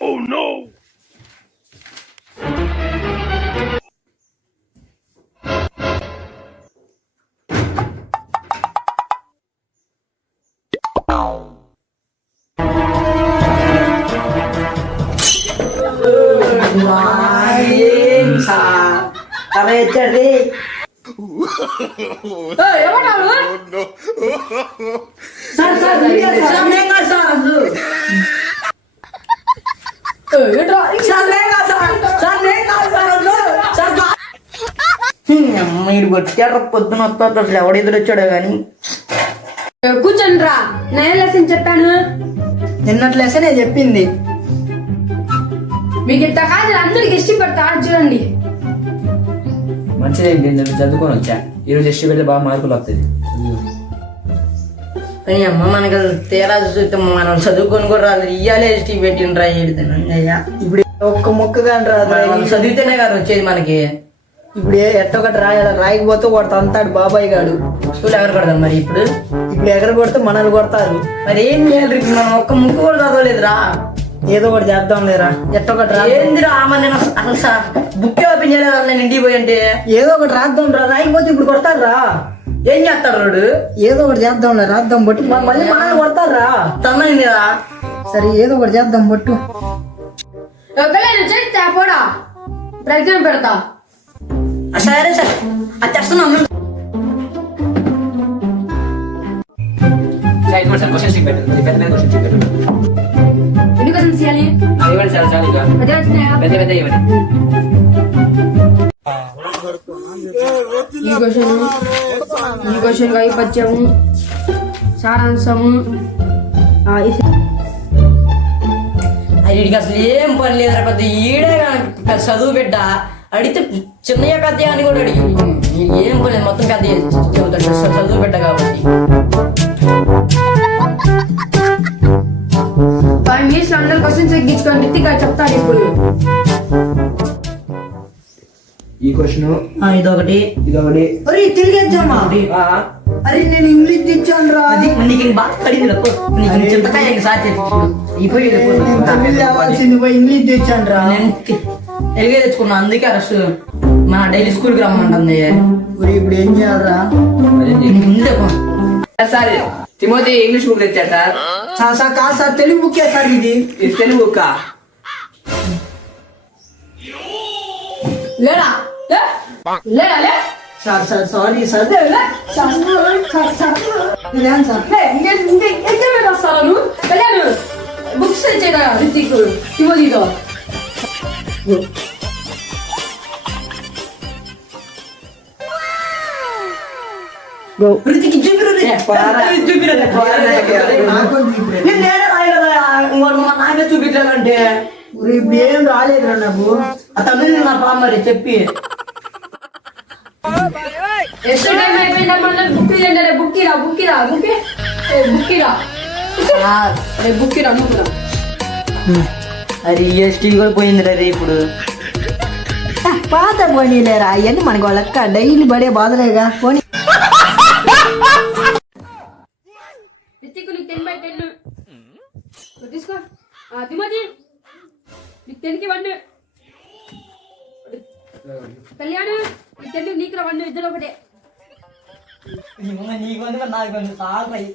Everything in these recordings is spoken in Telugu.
Oh no! అలా వచ్చాడు సార్ సార్ మీరు వచ్చాడు పొద్దున వస్తారు అసలు ఎవడు ఎదురు వచ్చాడో గాని కూర్చోండి రా నేను లెసన్ చెప్పాను నిన్నట్లేసే నేను చెప్పింది మీకు ఇంత కాదు అందరికి ఇష్టపడతా చూడండి మంచిదేంటి నేను చదువుకొని వచ్చా ఈరోజు ఎస్టీ పెడితే బాగా మార్కులు వస్తుంది కానీ అమ్మ మనకి తేరా చూస్తే మనం చదువుకొని కూడా రాదు ఇయ్యాలి ఎస్టీ పెట్టిండ్రా అయ్యా ఇప్పుడు ఒక్క మొక్క కానీ రాదు చదివితేనే కాదు వచ్చేది మనకి ఇప్పుడు ఎట్టొకటి రాయాలి రాయకపోతే వాడు తంతాడు బాబాయ్ గాడు స్కూల్ ఎగర కొడతాం మరి ఇప్పుడు ఎగర కొడితే మనల్ని కొడతారు మరి ఏం చేయాలి మనం ఒక్క ముక్కు కూడా చదవలేదురా ఏదో ఒకటి చేద్దాం లేరా ఎట్టొకటి రా ఏందిరా నేను అసలు సార్ బుక్ ఓపెన్ చేయలేదు నేను ఇంటికి పోయి అంటే ఏదో ఒకటి రాద్దాం రా రాయకపోతే ఇప్పుడు కొడతారు రా ఏం చేస్తాడు రాడు ఏదో ఒకటి చేద్దాం రా రాద్దాం బట్టి మళ్ళీ మనల్ని కొడతారు రా తమ్మనిరా సరే ఏదో ఒకటి చేద్దాం బట్టు చేస్తా పోడా ఎగ్జామ్ పెడతా సరే సార్ అది చేస్తున్నాం ఎన్ని క్వశ్చన్స్ చేయాలి ఈ క్వశ్చన్ వైపత్యము సారాంశము వీడికి అసలు ఏం పని లేదురా పెద్ద ఈడే చదువు బిడ్డ అడిగితే చిన్నయ్య పెద్ద అని కూడా అడిగి ఏం పని లేదు మొత్తం పెద్ద చదువుతాడు చదువు బిడ్డ కాబట్టి 5 minutes 100 క్వశ్చన్స్ ఎక్కించుకొని రితిగా చెప్తాడు ఇప్పుడు ఈ క్వశ్చన్ ఇదొకటి ఇదొకటి తిరిగి ఎగ్జామా అరే నేను ఇంగ్లీష్ తెచ్చాను రా నీకు బాగా పడింది చింతకాయ ఇంగ్లీష్ తెచ్చాను రా నేను తెలుగే తెచ్చుకున్నా అందుకే అరెస్ట్ మన డైలీ స్కూల్ కి రమ్మంటుంది ఇప్పుడు ఏం చేయాలరా సార్ తిమోతి ఇంగ్లీష్ బుక్ తెచ్చారు సార్ కాదు సార్ తెలుగు బుక్కే సార్ ఇది తెలుగు బుక్ లేడా లేడా లే sir sir sorry sir books తెచ్చేదా రితిక్ తిమోతితో నాకే చూపించాలంటే ఇప్పుడు ఏం రాలేదురా నాకు ఆ తమిళ నా పా మరి చెప్పి అది ఎస్టీ కూడా పోయింది రే ఇప్పుడు పాత పోనీలేరా అవన్నీ మనకు వాళ్ళక్క డైలీ పడే బాధలేగా పోనీ తీసుకో తిమోతి నీకు 10కి 1 కళ్యాణ్ నీకు నీకు 1 ఇద్దరు ఒకటే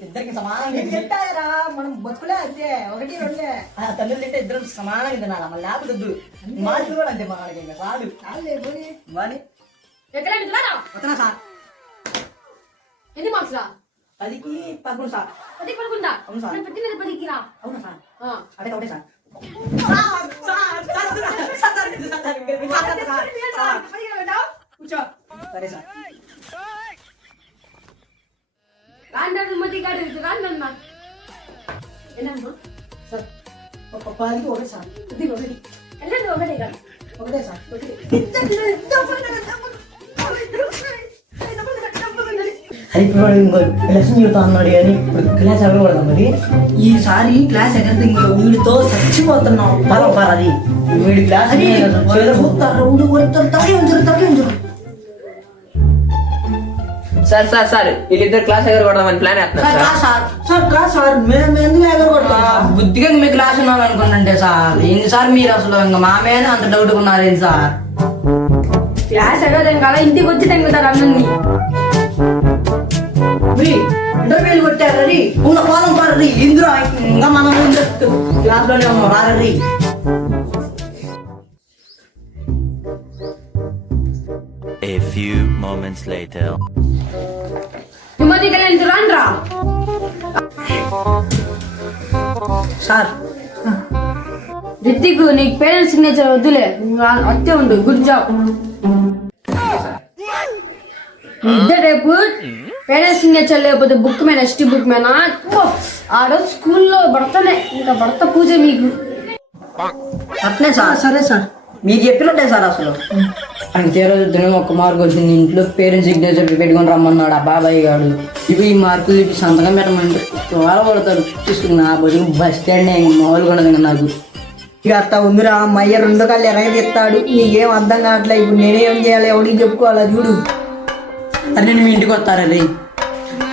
ఇద్దరికి సమానంగా మనం బతుకులే అంతే 1 2 తల్లి తింటే ఇద్దరు సమానంగా తినాలి మళ్ళీ లేకపోతే మార్కులు కూడా అంతే మనకి ఇంకా రాదు ఎక్కడ సార్ ఎన్ని మార్క్స్ రా 10కి 11 సార్ 10కి 11 అవును సార్ పెట్టినది 10కి రా అవునా సార్ అదే ఒకటే సార్ సరే సార్ రాండి మధ్య గాడు రాండి అన్న ఏనమ్మా సార్ 10కి ఒకటే సార్ వెళ్ళండి ఒకటే కాదు ఒకటే సార్ లెసన్ చెబుతా అన్నాడు కానీ ఇప్పుడు క్లాస్ ఎగరకూడదు మరి ఈసారి క్లాస్ ఎగరితే ఇంకో వీడితో చచ్చిపోతున్నాం అది వీడి క్లాస్ సార్ సార్ సార్ వీళ్ళిద్దరు క్లాస్ ఎగర కొడదామని ప్లాన్ సార్ వేస్తున్నారు class sir sir class sir మేము ఎందుకు ఎగరగొడతాం బుద్ధిగా మీ క్లాస్ ఉన్నాను అనుకున్నంటే సార్ ఏంది సార్ మీరు అసలు ఇంకా మా మీద అంత డౌట్ ఉన్నారేంటి సార్ క్లాస్ ఎగదేం కదా ఇంటికి వచ్చి తెంగుతారు అన్నీ ఇంటర్వ్యూలు కొట్టారు రీ ఉన్న పోలం పారీ ఇందులో ఇంకా మనం క్లాస్ లోనే ఉన్నాం రారీ A few moments later. Timothy ఇక్కడ రాండ్రా సార్ రితిక్ నీకు పేరెంట్స్ సిగ్నేచర్ వద్దులే అత్తే ఉండు గుడ్ జాబ్ ఇద్దరు రేపు పేరెంట్స్ సిగ్నేచర్ లేకపోతే బుక్ మీద ఎస్టీ బుక్ మీద ఆ రోజు స్కూల్లో భర్తనే ఇంకా భర్త పూజ మీకు అట్నే సార్ సరే సార్ మీరు చెప్పినట్టే సార్ అసలు ఆయనకి ఏ రోజు దినం ఒక మార్క్ వచ్చింది ఇంట్లో పేరెంట్స్ సిగ్నేచర్ పెట్టుకొని రమ్మన్నాడు ఆ బాబాయ్ గారు ఇవి ఈ మార్కులు ఇవి సంతకం పెట్టమంటే వాళ్ళ పడతారు తీసుకుని నా బదులు బస్ స్టాండ్ మామూలుగా ఉండదు ఇంకా నాకు ఇక అత్త ఉందిరా మా అయ్య 2 కాళ్ళు ఎరగదీస్తాడు నీకేం అర్థం కావట్లే ఇప్పుడు నేనేం చేయాలి ఎవరికి చెప్పుకోవాలా చూడు అది నేను మీ ఇంటికి వస్తారా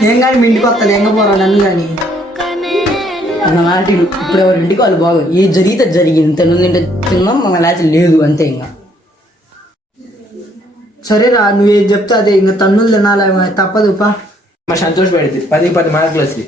ఏం కానీ మీ ఇంటికి వస్తాను ఎంగ పోరా నన్ను కానీ అన్న మాట ఇప్పుడు ఎవరింటికి వాళ్ళు బాగు ఏ జరిగితే జరిగింది తింటే తిన్నాం మన లాచ లేదు అంతే ఇంకా సరేరా నువ్వు చెప్తా అదే ఇంకా తన్నులు తినాలి తప్పదు పా సంతోష పెడితే 10 మార్కులు వచ్చి